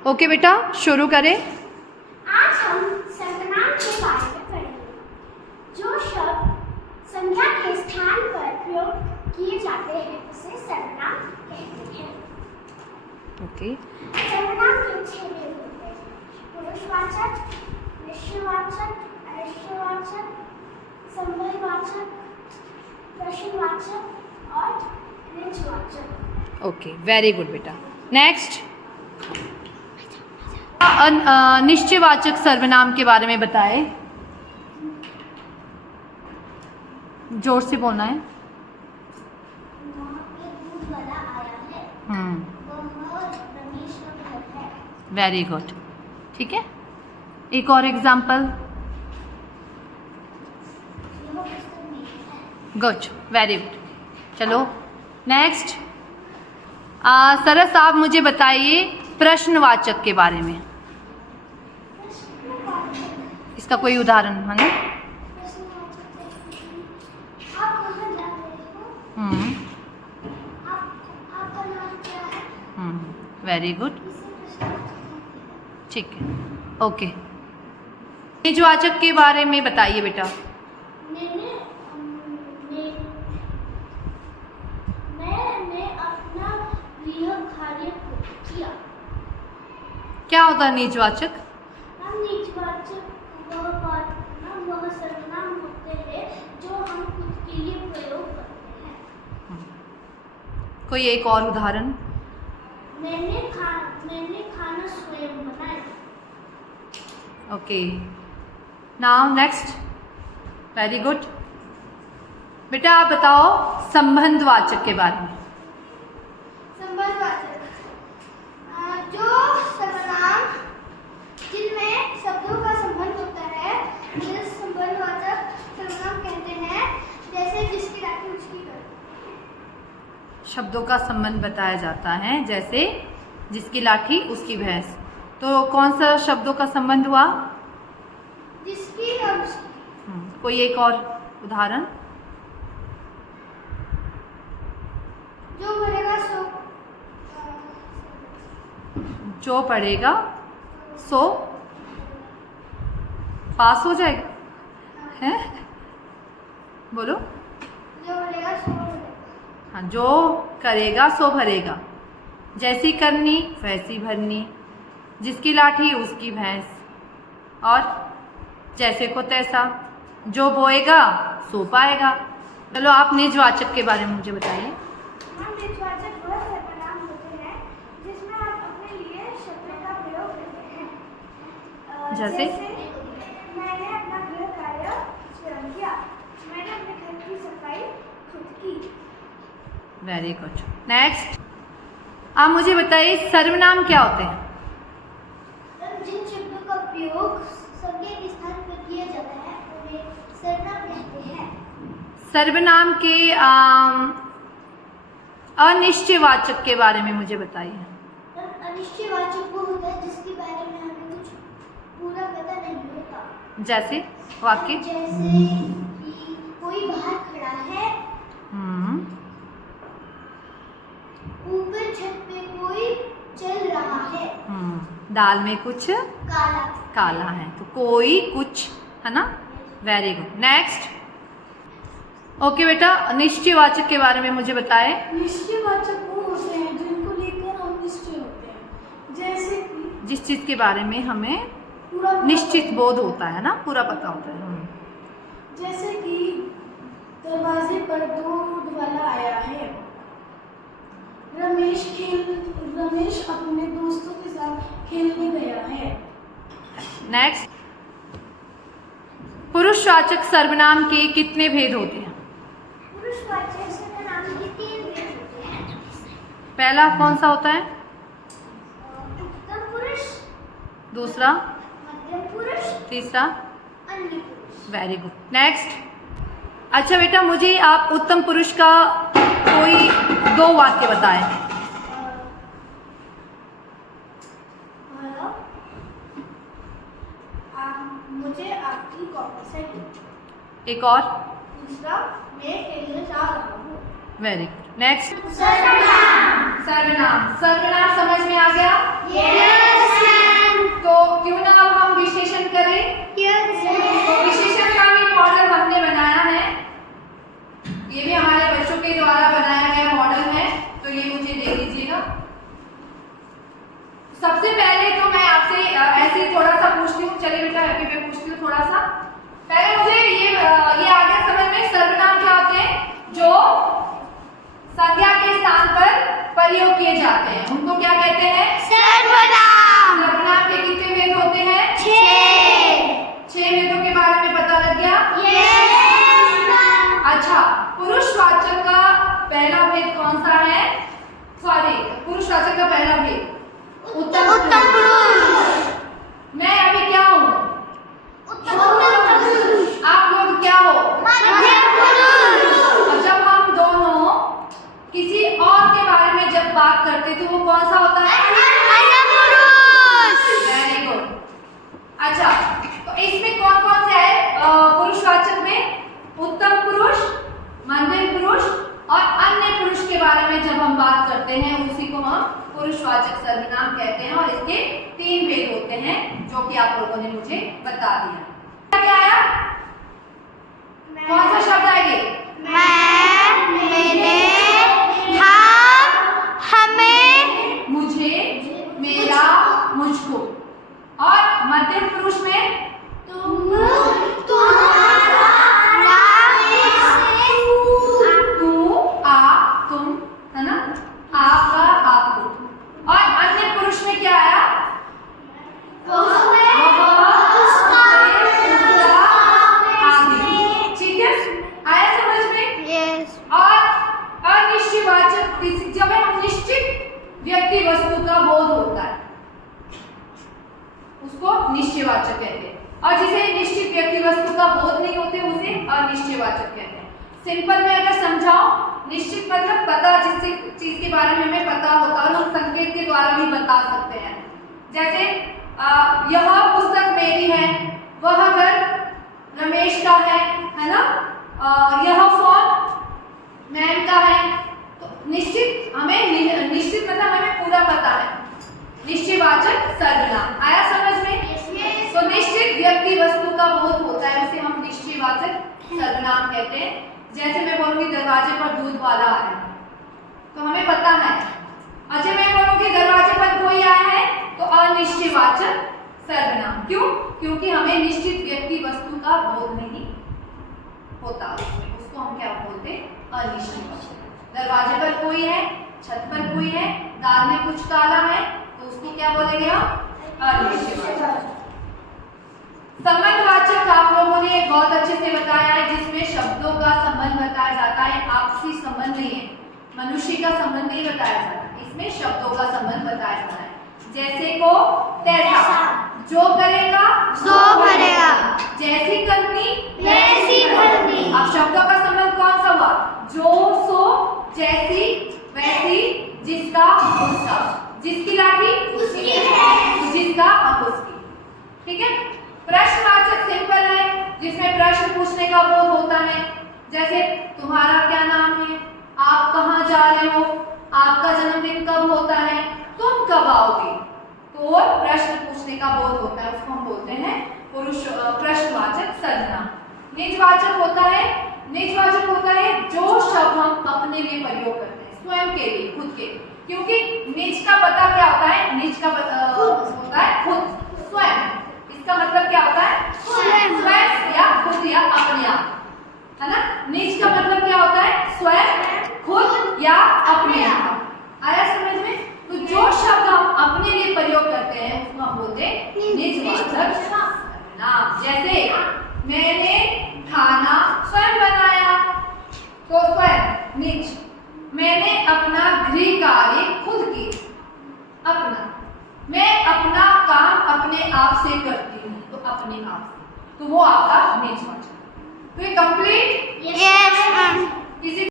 Okay बेटा, शुरू करें। आज हम सर्वनाम के बारे में पढ़ेंगे। जो शब्द संज्ञा के स्थान पर प्रयोग किए जाते हैं उसे सर्वनाम कहते हैं। ओके। सर्वनाम के 6 भेद होते हैं: पुरुषवाचक, निश्चयवाचक, अनिश्चयवाचक, संबंधवाचक, प्रश्नवाचक और निजवाचक। ओके, वेरी गुड बेटा। नेक्स्ट, निश्चयवाचक सर्वनाम के बारे में बताएं। जोर से बोलना है। वेरी गुड, ठीक है। एक और एग्जाम्पल। Good, very good. चलो नेक्स्ट, सरस आप मुझे बताइए प्रश्नवाचक के बारे में। इसका कोई उदाहरण है ना? वेरी गुड, ठीक है। ओके, निजवाचक के बारे में बताइए बेटा। मैंने अपना गृह कार्य किया। क्या होता है निजवाचक? निजवाचक वह सर्वनाम होते हैं जो हम खुद के लिए प्रयोग करते हैं। कोई एक और उदाहरण? मैंने खाना स्वयं बनाया। Okay, now next. Very good बेटा, आप बताओ संबंधवाचक के बारे में। संबंधवाचक जो सर्वनाम जिनमें शब्दों का संबंध होता है उन्हें संबंधवाचक सर्वनाम कहते हैं। जैसे जिसकी राखी उसकी कर। शब्दों का संबंध बताया जाता है, जैसे जिसकी लाठी उसकी भैंस। तो कौन सा शब्दों का संबंध हुआ? जिसकी कोई एक और उदाहरण? जो पढ़ेगा सो जो पढ़ेगा सो पास हो जाएगा, है? बोलो। जो पढ़ेगा सो भरेगा। हाँ, जो करेगा सो भरेगा। जैसी करनी वैसी भरनी, जिसकी लाठी उसकी भैंस, और जैसे को तैसा। जो बोएगा सो पाएगा। चलो आप निजवाचक के बारे में मुझे बताइए। निजवाचक वह सर्वनाम होते हैं जिसमें आप अपने लिए शब्दों का प्रयोग करते हैं। जैसे मैंने अपना गृह कार्य स्वयं किया। मैंने अपने घर की सफाई खुद की। Very good. नेक्स्ट, आप मुझे बताइए सर्वनाम क्या होते हैं? जिन शब्दों का प्रयोग संज्ञा के स्थान पर किया जाता है उन्हें सर्वनाम कहते हैं। सर्वनाम के अनिश्चयवाचक के बारे में मुझे बताइए। अनिश्चयवाचक वो होता है जिसके बारे में हमें कुछ पूरा पता नहीं होता। जैसे वाक्य? जैसे कि कोई बाहर खड़ा है, ऊपर छत पे कोई चल रहा है, दाल में कुछ काला है, तो कोई कुछ, है ना? Very good. नेक्स्ट। ओके बेटा, निश्चयवाचक के बारे में मुझे बताएं। निश्चयवाचक वो होते हैं जिनको लेकर हम निश्चय होते हैं। जैसे कि जिस चीज के बारे में हमें पूरा निश्चित बोध होता है ना, पूरा पता होता है। जैसे कि दरवाजे पर दूध वाला आया है। रमेश अपने दोस्तों के साथ खेलने गया है। नेक्स्ट, पुरुषवाचक सर्वनाम के कितने भेद होते हैं? पुरुषवाचक सर्वनाम के 3 भेद होते हैं। पहला कौन सा होता है? उत्तम पुरुष, दूसरा, मध्यम पुरुष, तीसरा, अन्य पुरुष। Very good. नेक्स्ट। अच्छा बेटा, मुझे आप उत्तम पुरुष का कोई 2 वाक्य बताएं। मुझे आपकी कॉपी चाहिए। एक और? दूसरा, मैं खेलने जा रहा हूँ। Very good. नेक्स्ट। सर्वनाम। सर्वनाम समझ में आ गया? यस। सबसे पहले तो मैं आपसे ऐसे ही थोड़ा सा पूछती हूँ। चलिए बेटा अभी मैं पूछती हूँ थोड़ा सा। पहले मुझे ये आ गया समझ में, सर्वनाम क्या होते हैं? जो संज्ञा के स्थान पर प्रयोग किए जाते हैं उनको क्या कहते हैं? सर्वनाम। सर्वनाम के कितने भेद होते हैं? 6 भेदों के बारे में पता लग गया? अच्छा, पुरुषवाचक का पहला भेद कौन सा है? सॉरी, पुरुषवाचक का पहला भेद उत्तम पुरुष। मैं अभी क्या हूँ? आप लोग क्या हो? मध्यम पुरुष। और जब हम दोनों किसी और के बारे में जब बात करते तो वो कौन सा होता है? मध्यम पुरुष। Very good. अच्छा, तो इसमें कौन कौन से आए पुरुषवाचक में? उत्तम पुरुष, मध्यम पुरुष और अन्य पुरुष के बारे में जब हम बात करते हैं उसी को हम पुरुषवाचक सर्वनाम कहते हैं। और इसके 3 भेद होते हैं जो कि आप लोगों ने मुझे बता दिया। क्या आया? कौन सा शब्द आएंगे? मैं, मैंने, हम, हमें, मुझे, मेरा, मुझको। और मध्यम पुरुष में तुम, तुम्हारा, तू, आप, तुम, है ना? आपका, आपको। और अन्य पुरुष में क्या आया? ठीक है, आया समझ में? यस। और अनिश्चयवाचक, जब हम निश्चित व्यक्ति वस्तु का बोध होता है उसको निश्चयवाचक कहते हैं। और जिसे निश्चित व्यक्ति वस्तु का बोध नहीं होते उसे अनिश्चयवाचक कहते हैं। सिंपल में अगर समझाओ, निश्चित मतलब पता, जिस चीज के बारे में हमें पता होता है और हम संकेत के द्वारा भी बता सकते हैं। जैसे यह पुस्तक मेरी है, वह घर रमेश का है ना? यह फोन मैम का है। तो निश्चित हमें निश्चित मतलब हमें पूरा पता है। निश्चयवाचक सर्वनाम आया समझ में? तो निश्चित व्यक्ति वस्तु का बोध होता है उसे हम निश्चयवाचक सर्वनाम कहते हैं। जैसे मैं बोलूंगी दरवाजे पर दूध वाला आया तो हमें पता है। अच्छा, मैं बोलूंगी दरवाजे पर कोई आया है तो अनिश्चयवाचक सर्वनाम। क्यों? क्योंकि हमें निश्चित व्यक्ति वस्तु का बोध नहीं होता उसमें, उसको हम क्या बोलते हैं? अनिश्चयवाचक। दरवाजे पर कोई है, छत पर कोई है, दाल में कुछ काला है तो उसको क्या बोलेंगे हम? अनिश्चयवाचक। संबंधवाचक आप लोगों ने बहुत अच्छे से बताया है, जिसमें शब्दों का संबंध बताया जाता है, आपसी संबंध नहीं है, मनुष्य का संबंध नहीं बताया जाता, इसमें शब्दों का संबंध बताया जाता है। जैसे को तैसा, जो करेगा सो भरेगा, जैसी करनी वैसी भरनी। अब शब्दों का संबंध कौन सा हुआ? जो, सो, जैसी, वैसी, जिसका, उसका, जिसकी लाठी उसकी है, जिसका और उसकी। ठीक है। प्रश्नवाचक सिंपल है, जिसमें प्रश्न पूछने का बोध होता है। जैसे तुम्हारा क्या नाम है, आप कहाँ जा रहे हो, आपका जन्मदिन कब होता है, तुम कब आओगे, तो प्रश्न पूछने का बोध होता है, उसको हम बोलते हैं प्रश्नवाचक सर्वनाम। निजवाचक होता है, निजवाचक होता है जो शब्द हम अपने लिए प्रयोग करते हैं, स्वयं के लिए, खुद के। क्योंकि निज का पता क्या होता है? निज का होता है खुद, स्वयं। इसका मतलब क्या होता है? स्वयं या खुद या अपने आप, है ना? निज का मतलब क्या होता है? स्वयं, खुद या अपने आप। आया समझ में? तो जो शब्द हम अपने लिए प्रयोग करते हैं उसको हम बोलते हैं निजवाचक सर्वनाम। जैसे मैंने खाना स्वयं बनाया तो स्वयं निज। मैंने अपना गृह कार्य खुद किया, अपना। मैं अपना काम अपने आप से करती हूँ तो अपने आप से, तो वो आपका निजवाचक। तो ये कंप्लीट? यस। किसी